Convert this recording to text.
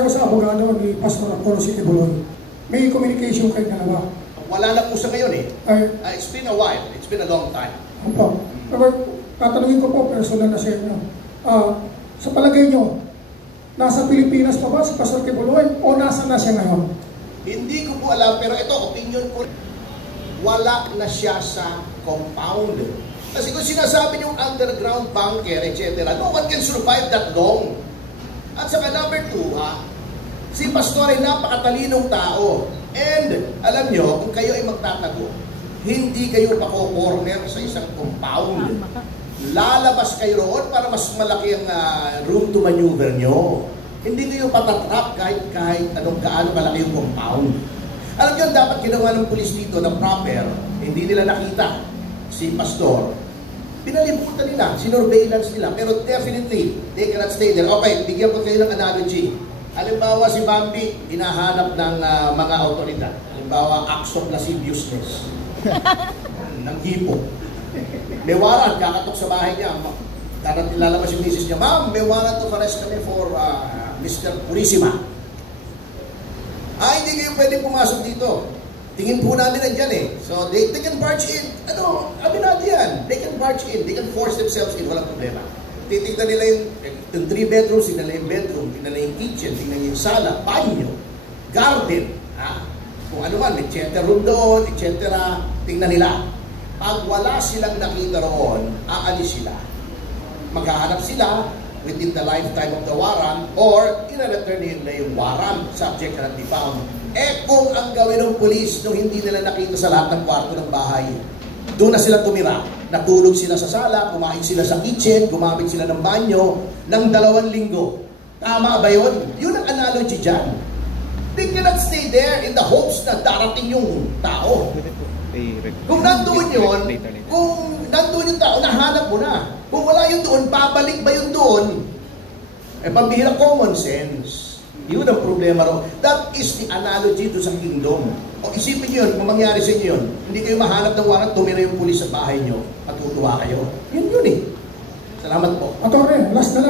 Ako sa abogado ni Pastor Apollo City Buloy, may communication kayo dalawa. Wala na po sa ngayon eh. It's been a while. It's been a long time. Opo. Pero tatanungin ko po, personal na sa inyo. Sa palagay nyo, nasa Pilipinas pa ba si Pastor Kibuloy o nasa na siya ngayon? Hindi ko po alam, pero ito, opinion ko, wala na siya sa compound. Kasi kung sinasabi yung underground bunker, etc., no one can survive that long. At saka number 2, si Pastor ay napakatalinong tao. And alam nyo, kung kayo ay magtatago, hindi kayo pako-corner sa isang compound. Lalabas kayo roon para mas malaki ang room to maneuver nyo. Hindi kayo patatrap kahit anong kaano malaki yung compound. Alam nyo, dapat ginawa ng pulis dito na proper, hindi nila nakita si Pastor. Pinalibutan nila, sinurveillance nila, pero definitely, they cannot stay there. Okay, bigyan ko kayo ng analogy. Halimbawa si Bambi, hinahanap ng mga autoridad. Halimbawa, acts of lasciviousness. Ng hipo. May warrant, kakatok sa bahay niya. Lalabas yung misis niya, Ma'am, may warrant of arrest kami for Mr. Purisima. Hindi kayo pwede pumasok dito. Tingin po namin nandyan eh. So, they can barge in. Amin natin yan. They can barge in. They can force themselves in. Walang problema. Titignan nila yung 3 bedrooms, tingnan nila yung bedroom, tingnan nila yung kitchen, tingnan nila yung sala, banyo, garden, kung ano man, may theater room doon, etc. Tingnan nila. Pag wala silang nakita roon, aalis sila. Maghahanap sila within the lifetime of the warrant or i-return nila yung warrant, subject cannot be found. Kung ang gawin ng pulis nung hindi nila nakita sa lahat ng kwarto ng bahay, doon na sila tumira. Natulog sila sa sala, kumain sila sa kitchen, gumamit sila ng banyo ng 2 linggo. Tama ba yun? Yun ang analogy dyan. They cannot stay there in the hopes na darating yung tao. Kung nandoon yun, yung tao, nahanap mo na. Kung wala yun doon, babalik ba yun doon? Pambihira, common sense. Yun ang problema ro. That is the analogy doon sa kingdom. O isipin nyo yun, kung mangyari sa inyo yun, hindi kayo mahanap ng warrant, tumira yung pulis sa bahay nyo, matutuwa kayo. Yun eh. Salamat po. Attorney, last na lang.